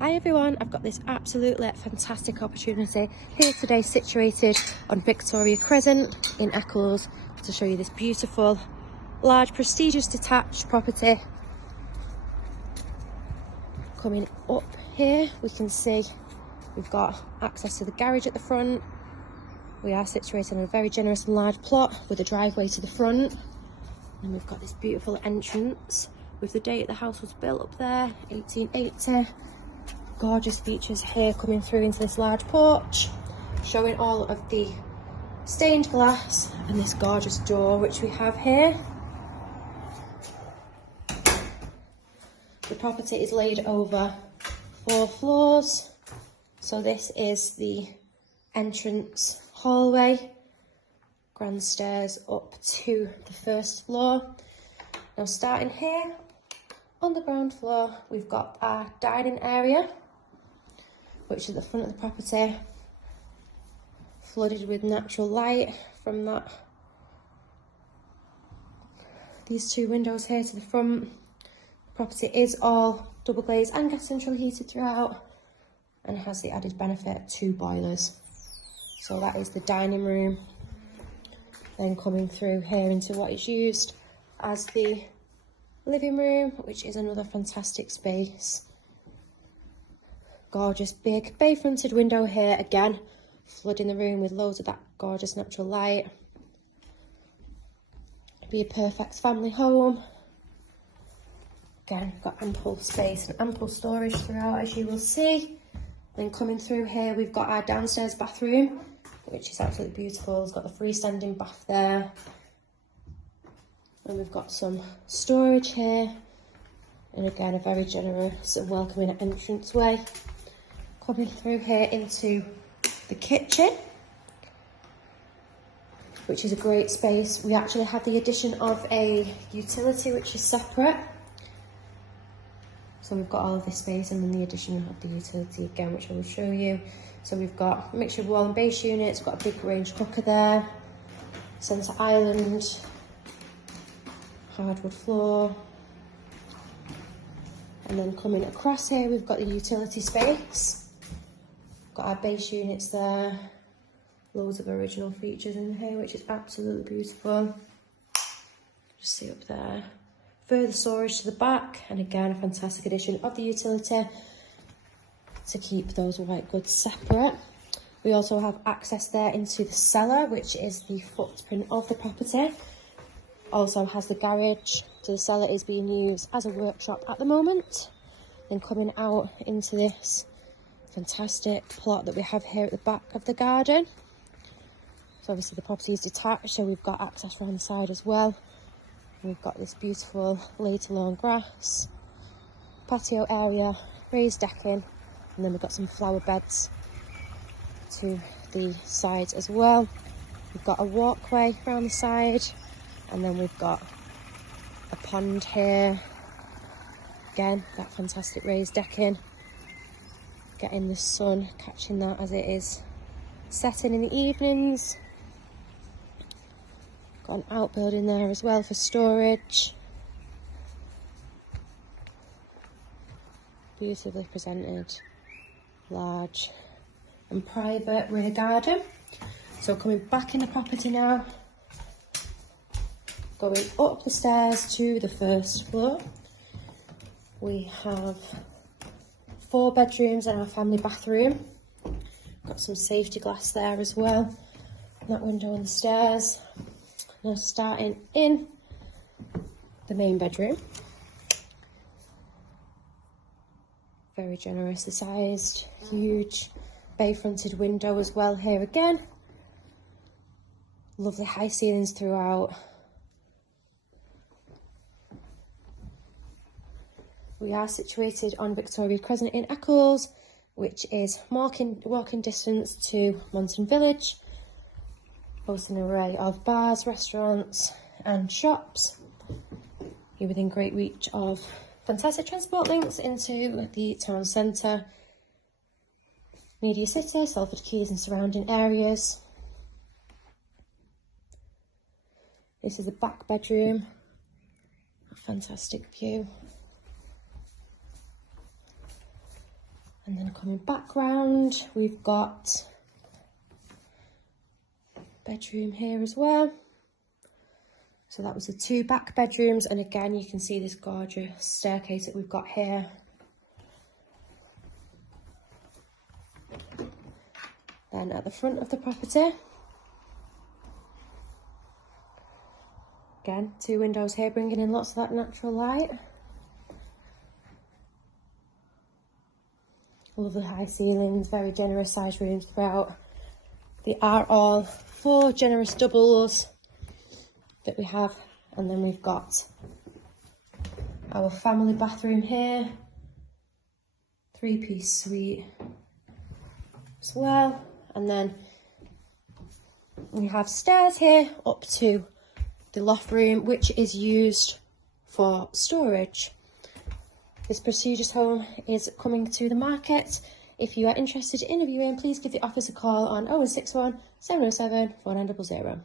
Hi everyone, I've got this absolutely fantastic opportunity here today situated on Victoria Crescent in Eccles to show you this beautiful, large, prestigious detached property. Coming up here we can see we've got access to the garage at the front. We are situated on a very generous and large plot with a driveway to the front. And we've got this beautiful entrance with the date the house was built up there, 1880. Gorgeous features here coming through into this large porch, showing all of the stained glass and this gorgeous door which we have here. The property is laid over 4 floors, so this is the entrance hallway, grand stairs up to the first floor. Now starting here on the ground floor we've got our dining area, which is at the front of the property, flooded with natural light from these 2 windows here to the front. The property is all double glazed and gas central heated throughout and has the added benefit of 2 boilers. So that is the dining room. Then coming through here into what is used as the living room, which is another fantastic space. Gorgeous big bay fronted window here, again flooding the room with loads of that gorgeous natural light. Be a perfect family home. Again, we've got ample space and ample storage throughout, as you will see. Then coming through here we've got our downstairs bathroom, which is absolutely beautiful. It's got the freestanding bath there, and we've got some storage here, and again a very generous and welcoming entranceway. Coming through here into the kitchen, which is a great space. We actually have the addition of a utility which is separate. So we've got all of this space and then the addition of the utility again, which I will show you. So we've got a mixture of wall and base units, we've got a big range cooker there, centre island, hardwood floor. And then coming across here we've got the utility space. Got our base units there, loads of original features in here, which is absolutely beautiful. Just see up there. Further storage to the back, and again a fantastic addition of the utility to keep those white goods separate. We also have access there into the cellar, which is the footprint of the property. Also has the garage, so the cellar is being used as a workshop at the moment. Then coming out into this fantastic plot that we have here at the back of the garden. So obviously the property is detached, so we've got access around the side as well. And we've got this beautiful later lawn grass, patio area, raised decking, and then we've got some flower beds to the sides as well. We've got a walkway around the side, and then we've got a pond here. Again, that fantastic raised decking. Getting the sun, catching that as it is setting in the evenings. Got an outbuilding there as well for storage. Beautifully presented, large and private rear garden. So coming back in the property now, going up the stairs to the first floor. We have 4 bedrooms and our family bathroom. Got some safety glass there as well. That window on the stairs. Now starting in the main bedroom. Very generously sized, huge bay fronted window as well here again. Lovely high ceilings throughout. We are situated on Victoria Crescent in Eccles, which is walking distance to Monton Village, boasting an array of bars, restaurants and shops. You're within great reach of fantastic transport links into the town centre, Media City, Salford Quays and surrounding areas. This is the back bedroom, a fantastic view. And then coming back round, we've got bedroom here as well. So that was the 2 back bedrooms, and again you can see this gorgeous staircase that we've got here. Then at the front of the property, again 2 windows here, bringing in lots of that natural light. Lovely high ceilings, very generous sized rooms throughout. They are all 4 generous doubles that we have, and then we've got our family bathroom here, 3-piece suite as well, and then we have stairs here up to the loft room, which is used for storage. This prestigious home is coming to the market. If you are interested in a viewing, please give the office a call on 0161 707 4900.